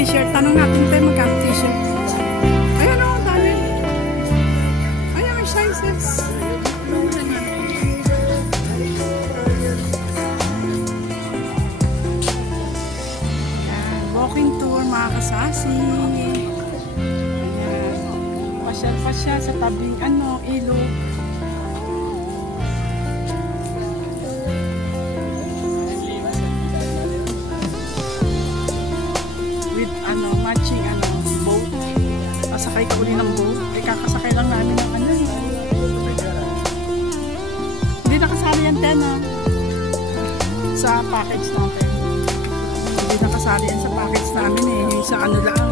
t-shirt. Tanong natin tayo magkano t-shirt. Ayan o, dami. Ayan, may sizes. Ayan, walking tour mga kasasi. Ayan, pasyal-pasyal sa tabing ilog. Matching boat. Sakay ka uli ng boat. Kakasakay lang namin ng Hindi nakasali yan sa package natin. Hindi nakasali yan sa package namin yung sa lang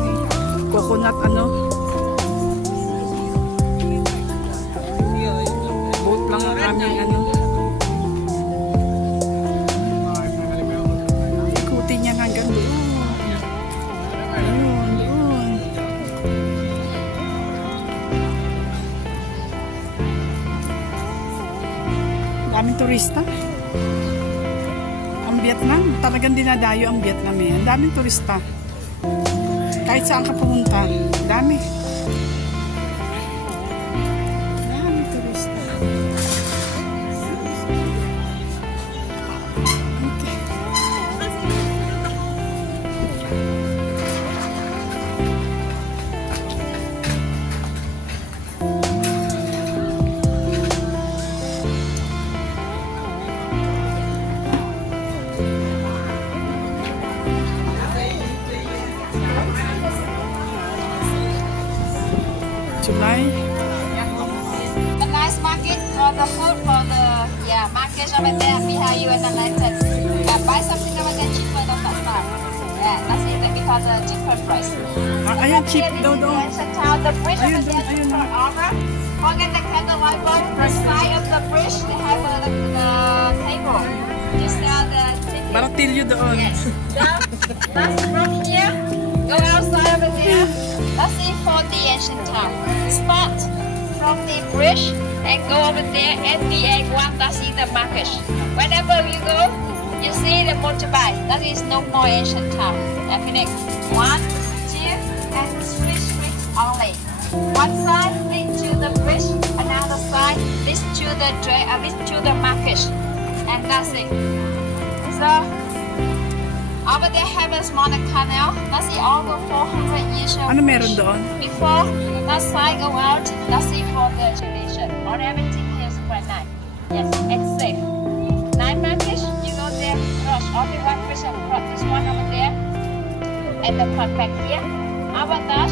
coconut boat lang ang aming ikutin niya hanggang doon. Daming turista. Ang Vietnam, talagang dinadayo ang Vietnam eh. Ang daming turista. Kahit saan ka pumunta, dami. Daming turista. Okay. July. A nice market for the food for the market over there behind you and the lantern. Buy something over there cheaper than that stuff. That's it because the cheaper price. Ayan, cheap daw doon. The bridge over there is for over. Forget the candle light bulb. The side of the bridge they have the table. Just now the ticket. Baratilyo doon. Yes. That's from here. Go outside over there. Let's see for the ancient town. Start from the bridge and go over there at the end one. That's in the market. Whenever you go, you see the motorbike. That is no more ancient town. Finish. 1, 2, and 3 streets only. One side leads to the bridge, another side leads to the market, and that's it. So. Over there have a smaller canal. That's over 400 years old. Ano meron doon? Before that side go out, that's it for the tradition. All everything here is quite nice. Yes, it's safe. 9 markets, you go there, cross. Only one person cross. This one over there, and the part back here. Over that,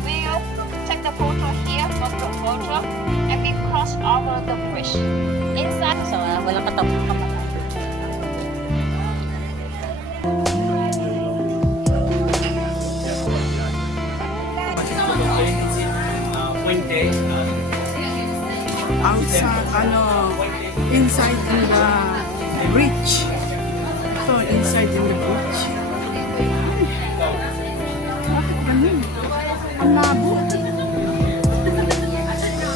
we'll take the photo here for the photo, and we cross over the bridge. Inside, so walang katapos. Outside, inside in the bridge. Ito, inside in the bridge. Bakit ganun? Ang labo.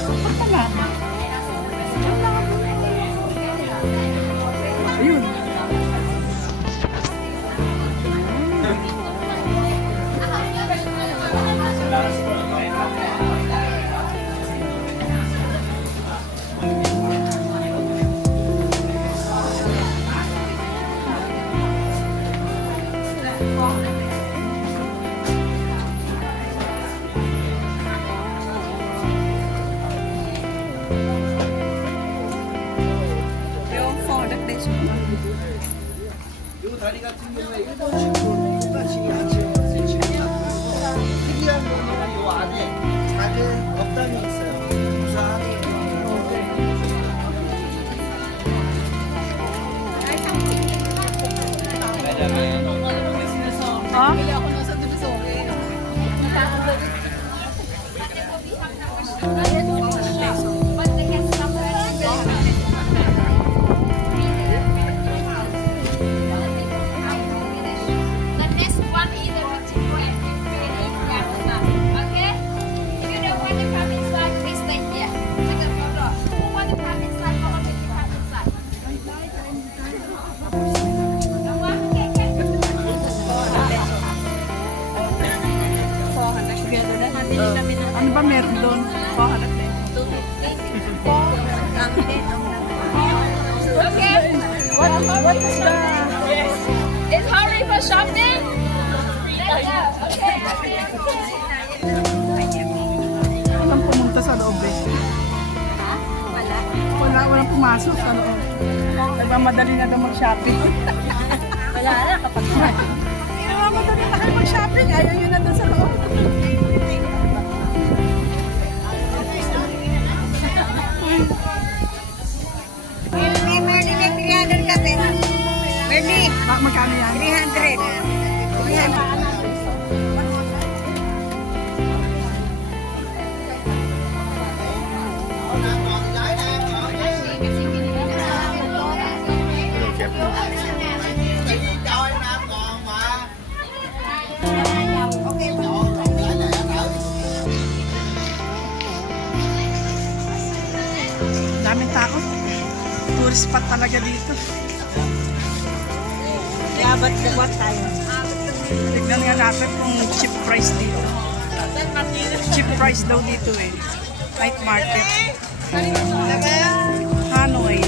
Bakit pala? Ang labo. Ayun. 다리 같은 경우에 일본식으로 똑같이 같이 특이한 거는 이 안에 작은 업당이 있어요. 우산. Ano ba meron doon? Okay. What is the... Is hurry for shopping? Okay. Walang pumunta sa loob eh. Walang pumasok sa loob. Nagmamadali na daw mag-shopping. Wala na kapag Nagmamadali na kayo mag-shopping. Ayaw nyo na doon sa loob. Magkano yan? 300. Daming tao. Tourist spot talaga dito. Dapat kuwat tayo. Tignan nga natin kung cheap price dito. Cheap price daw dito eh. Night market. Hanoi.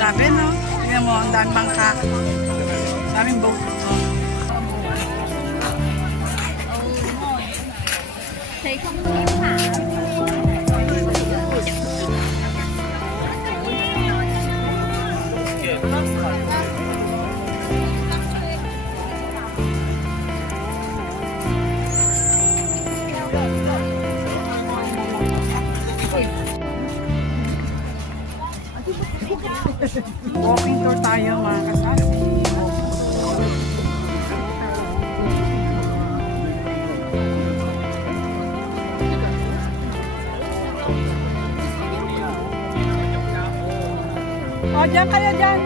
Dami no? Tignan mo, ang daming bangka. Daming boat. Walking tour tayo mga kasama. O, dyan kayo dyan.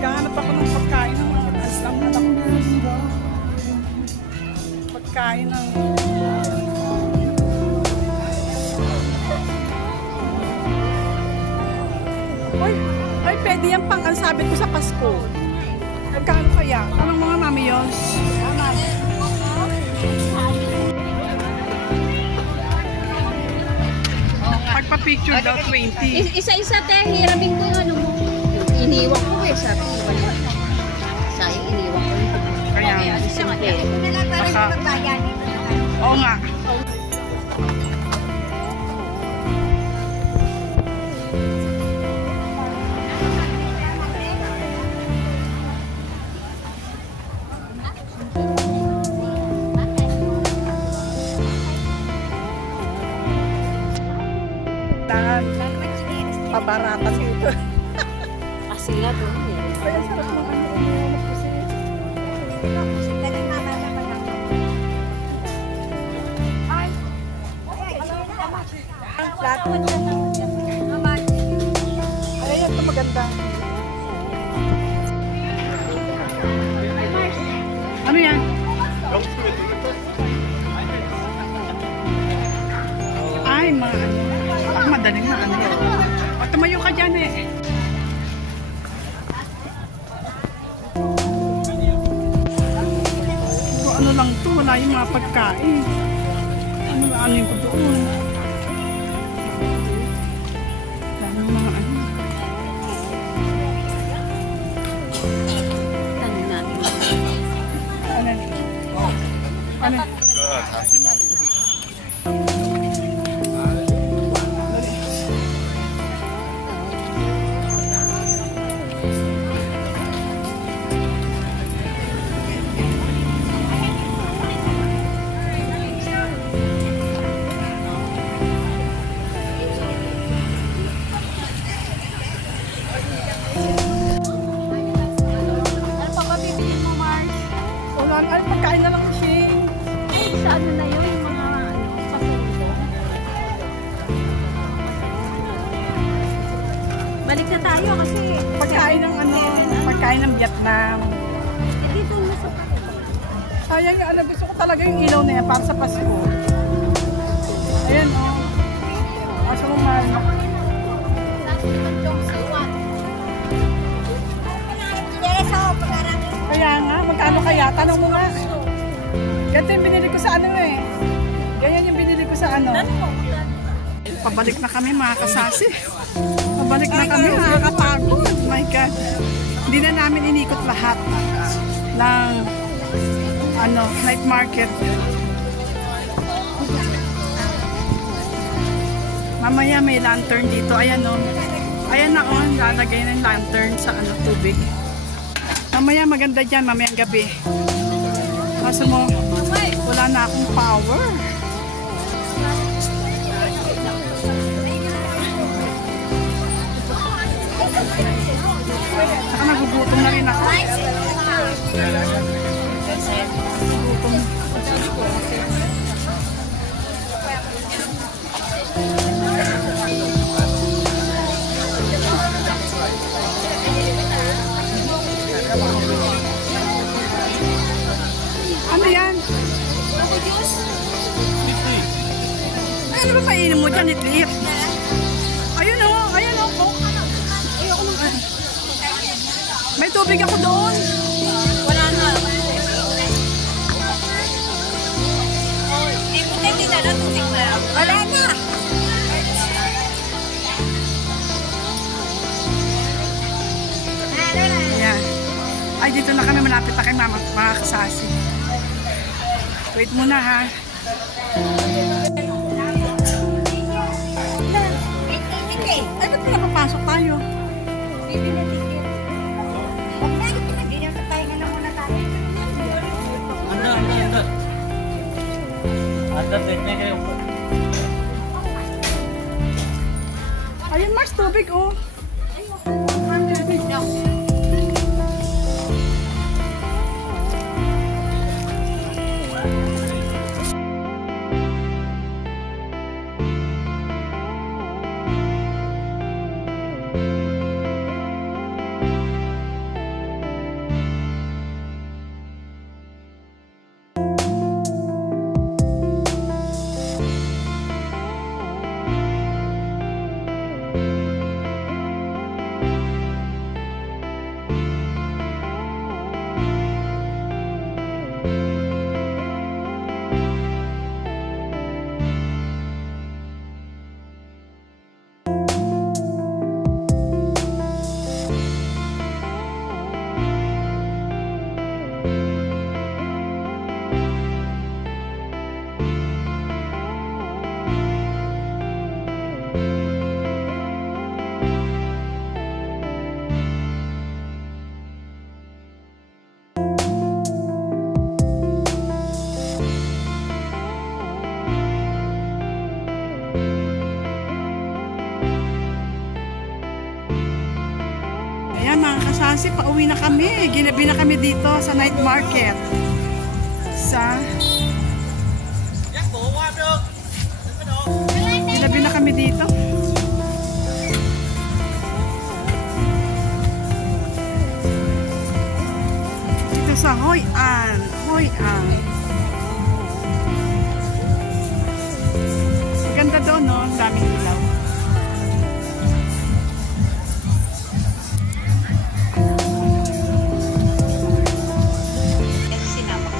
Maghanap ako ng pagkain ng mga Islam na lang. Pagkain ng... Ay, pwede yan pang ang sabi ko sa Pasko. Nagkano kaya? Anong mga mami yun? Pagpa-picture daw 20. Isa-isa tayo, hiramin ko yung ano mo. Iniwan ko eh, sabi ko wala. Sayang iniwan ko. Kaya, Simple. baka... Oo nga. Pabaratan dito. Kasi nga doon eh. Kaya sarap ng ano. Flat. Ay, ito maganda. Ano yan? Ay, mga ano. Baka madaling na ano. O, tumayo ka dyan eh. Kung ano lang to, wala yung mga pagkain. Ano yung doon. Dami mga ano. Tanong natin. Ano? Ano? Ano pa ba bibilin mo, Mars? Wala, ay pagkain na lang siya. Sa ano na yun, yung mga ano, pagkain ng ano, pagkain ng Vietnam. Sayang yung ano, gusto ko talaga yung ilaw na yan para sa Pasko. Ayan oh. Kaso mahal. Kaya nga, magkano kaya? Tanong mo nga. Ganito yung binili ko sa ano eh. Ganyan yung binili ko sa ano. Pabalik na kami mga kasasi. Pabalik na kami, nakakapagod. My God. Hindi na namin inikot lahat ng ano, night market. Mamaya may lantern dito. Ayan o. Ayan na o. Lalagay ng lantern sa ano, tubig. Mamaya maganda dyan. Mamayang gabi. Kaso mo, wala na akong power. Saka nagugutom na rin ako. Gutom. Ano yan? Ano ba painin mo dyan, itliit? Ayun o, ayun o. May tubig ako doon. Wala na. Hindi na na tubig na. Wala na. Ayan. Ay, dito na kami. Malapit na kay mama. Mga kasasi. Wait muna ha. Ay, ba't pinapapasok tayo? Ayun, Mars, tubig oh. Tubig. Ayan mga kasasi, pauwi na kami. Ginabi na kami dito sa night market. Ginabi na kami dito. Dito sa Hoi An. Hoi An. Maganda doon, no? Daming ilaw. Sinama ko.